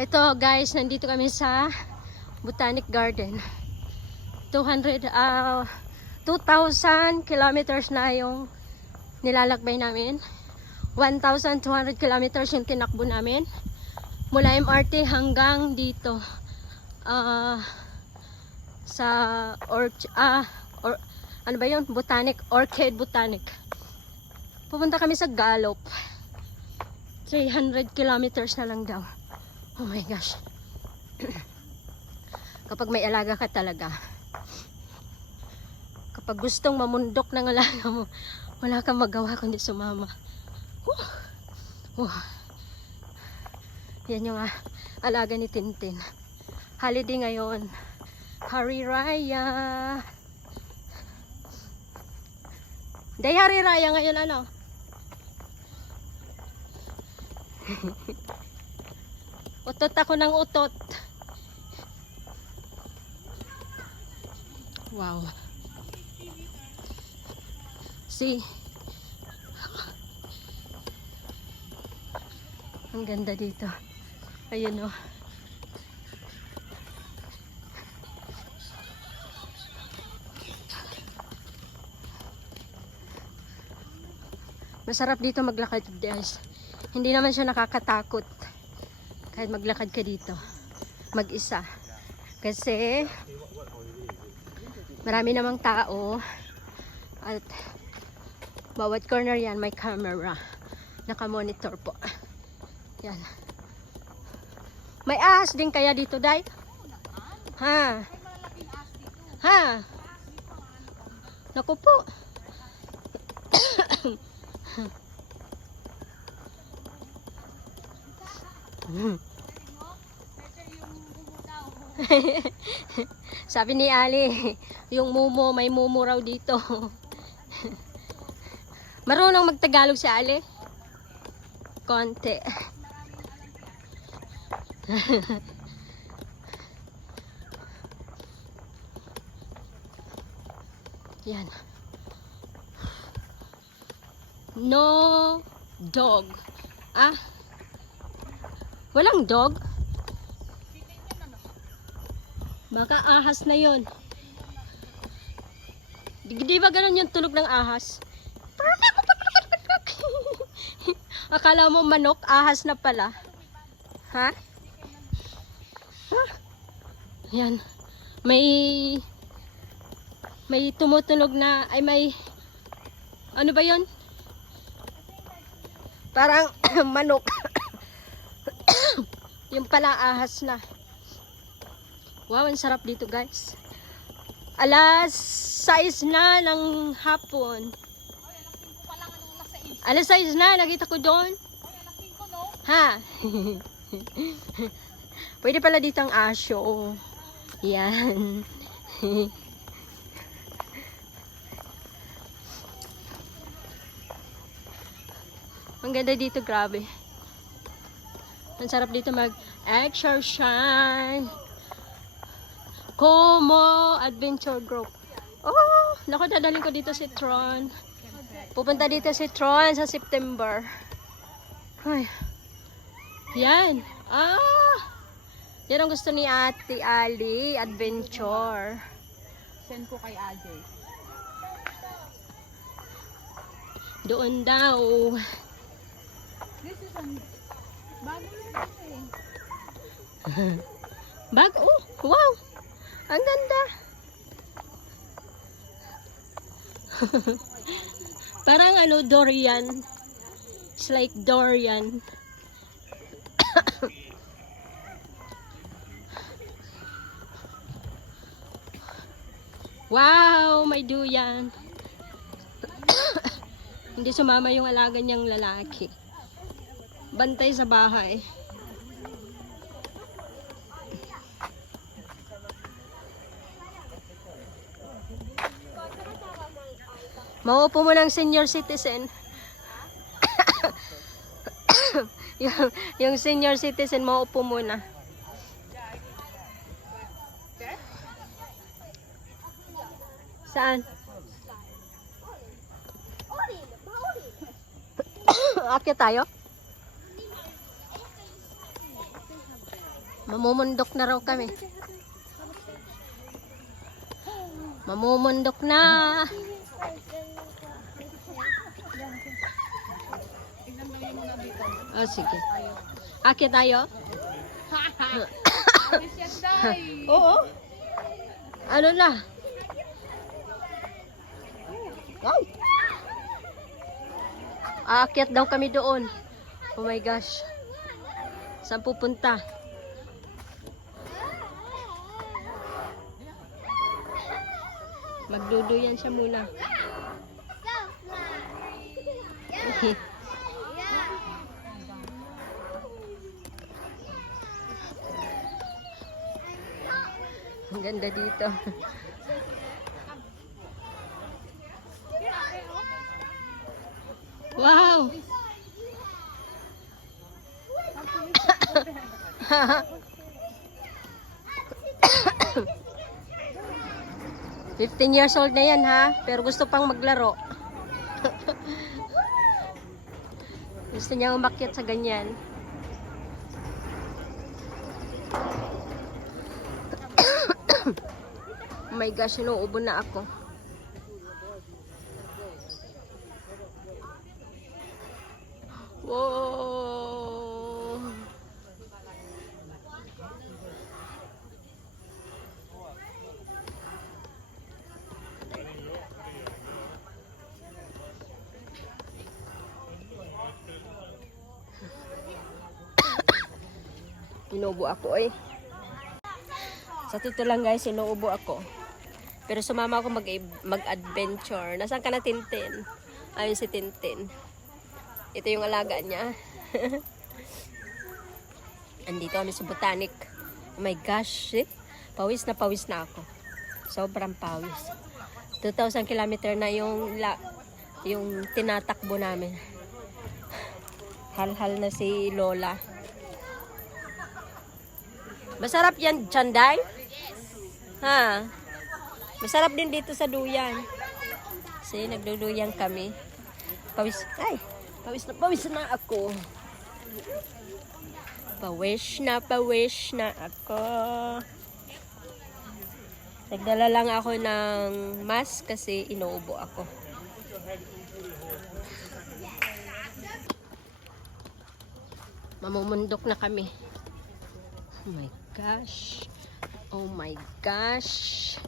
Ito guys, nandito kami sa Botanic Garden. 2,000 kilometers na yung nilalakbay namin. 1,200 kilometers yung tinakbo namin. Mula MRT hanggang dito. Sa ano ba yun? Orchid Botanic. Pupunta kami sa Gallop. 300 kilometers na lang daw. Oh my gosh. Kapag may alaga ka talaga. Kapag gustong mamundok ng alaga mo, wala kang magawa kundi sumama. Yan yung alaga ni Tintin. Holiday ngayon. Hari Raya. Day Hari Raya ngayon ano? Utot ako ng utot. Wow. See? Ang ganda dito. Ayun oh. Masarap dito maglakad, guys. Hindi naman siya nakakatakot. Kahit maglakad ka dito. Mag-isa. Kasi marami namang tao. At bawat corner yan may camera. Naka-monitor po. Yan. May ahas din kaya dito, Day? Ha? Ha? Naku po. Sabi ni Ali, yung mumo, may mumo raw dito. Marunong magtagalog si Ali? Konti. Yan. No dog. Ah? Walang dog? Baka ahas na yon. Di ba ganun yung tunog ng ahas? Akala mo manok, ahas na pala. Ha? Yan. May tumutunog na, ay may, ano ba yon? Parang manok. Yung pala ahas na. Wow, ang sarap dito guys. Alas 6 na ng hapon. Alas 6 na, nakita ko doon. Ha? Pwede pala dito ang asyo. Yan. Ang ganda dito, grabe. Ang sarap dito mag-exercise. Como Adventure Group. Oh, naku, dadalhin ko dito si Tron. Pupunta dito si Tron sa September. Ay. Yan. Yan ang gusto ni Ate Ali, adventure. Send ko kay Ajay. Doon daw. This is a bago yun Bag? Oh, wow. Ang ganda. Parang ano, durian. It's like durian. Wow, may duyan. Hindi sumama yung alaga niyang lalaki. Bantay sa bahay. Mauupo mo ng senior citizen. yung senior citizen, mauupo muna. Saan? Akyat tayo? Mamumundok na raw kami. Mamumundok na. Tignan daw yung mga dito. Oh, sige. Akit tayo? Alis yan, Day. Oo. Ano na? Ay! Aakyat daw kami doon. Oh my gosh. Saan pupunta? Magduduyan siya muna. Ang ganda dito. Wow! 15 years old na yan ha, pero gusto pang maglaro. Gusto niya umakyat sa ganyan. Oh my gosh, inuubo na ako. Wow! Inuubo ako eh. Sa totoo lang guys, inuubo ako. Pero sumama ako mag-adventure. Nasaan ka na, Tintin? Ayun si Tintin. Ito yung alaga niya. Andito kami sa botanic. Oh my gosh, eh. Pawis na ako. Sobrang pawis. 2,000 kilometer na yung tinatakbo namin. Hal-hal na si Lola. Masarap yan, Chanday? Ha? Masarap din dito sa duyan. Kasi nagduduyan kami. Pawis na ako. Pawis na ako. Nagdala lang ako ng mask kasi inuubo ako. Mamumundok na kami. Oh my gosh. Oh my gosh.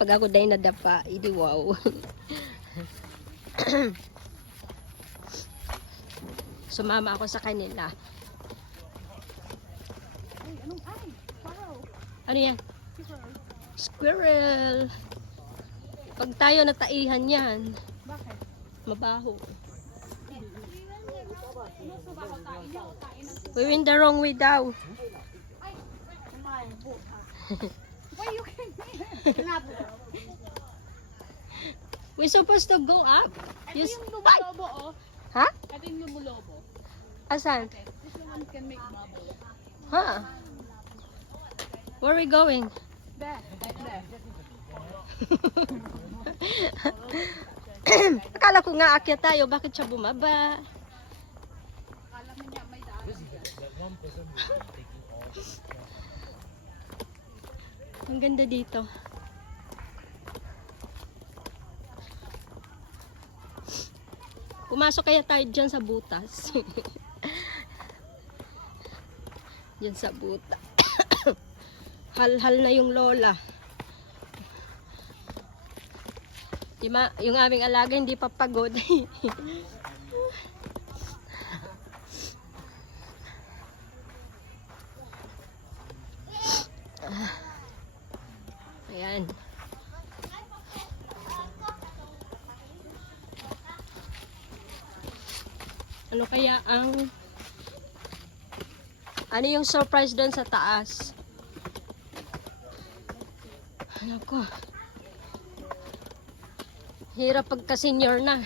Pag ako dahil nadapa, idi wow. Sumama ako sa kanila. Ay, anong ay? Wow. Ano yan? Squirrel. Pag tayo nataihan yan, Bakit? mabaho. We went the wrong way daw. Why you can We supposed to go up. Ito yung lumulobo, oh. Ha? Ito yung lumulobo. Asan? Okay. This one can make bubble. Huh? Where are we going? There. Right there. Akala ko nga akyat tayo. Bakit siya bumaba? Akala mo niya may daan. Ang ganda dito. Pumasok kaya tayo dyan sa butas. Dyan sa butas. Hal-hal na yung Lola. Yung aming alaga hindi pa pagod. Ayan. Ano kaya ano yung surprise doon sa taas? Ano ko? Hirap pagka senior na.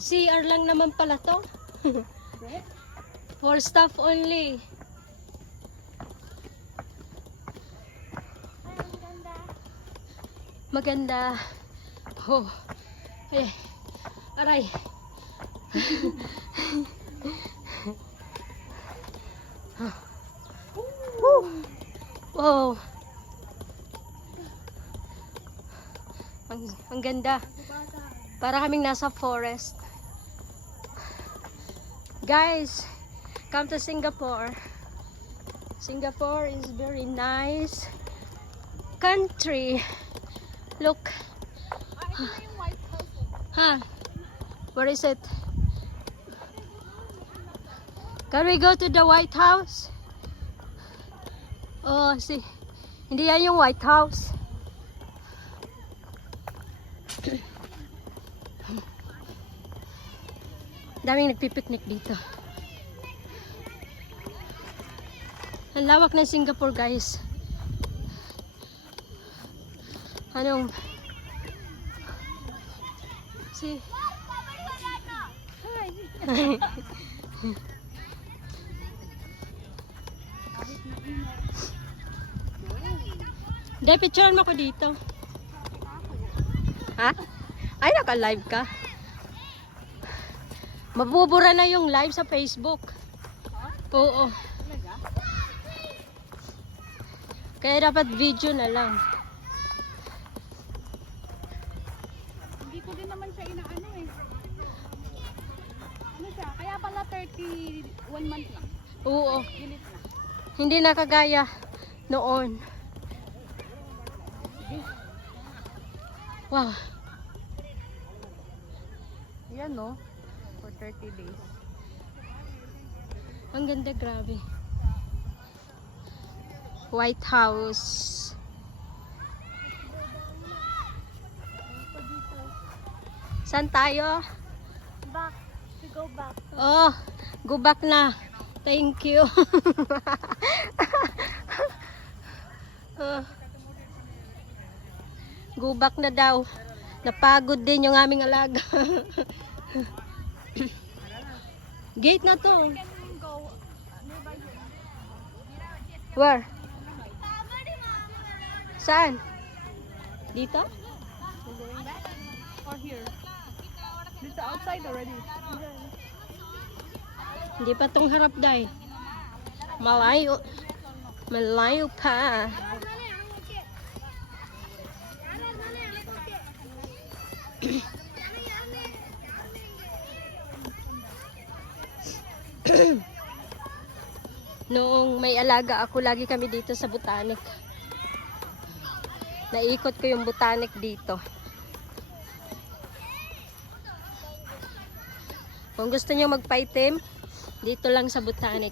CR lang naman pala to. For staff only. Maganda. Oh. Ay. Aray. Wow. Ang ganda. Para kaming nasa forest. Guys, come to Singapore. Singapore is very nice country. Look. Huh? Where is it? Can we go to the White House? Oh, see. Hindi yan yung White House. Daming nagpipiknik dito. Ang lawak ng Singapore, guys. Anong? See? Hi. Dahil picturean mo ko dito. Ha? Ay, naka-live ka. Mabubura na yung live sa Facebook. Oo. Kaya dapat video na lang. Hindi ko din naman siya inaano eh. Ano siya? Kaya pala 31 month lang. Oo. Gilit na. Hindi na kagaya noon. Wow. Yan no. For 30 days. Ang ganda, grabe. White House. Saan tayo? Back. We go back. Oh, go back na. Thank you. Go back na daw. Napagod din yung aming alaga. Gate na to. Where? Saan? Dito? Going back? Or here? This is outside already. Hindi pa tong harap, day. Malayo. Malayo pa. Noong may alaga ako, lagi kami dito sa Botanic. Naikot ko yung Botanic dito. Kung gusto niyo magpaitim, dito lang sa Botanic.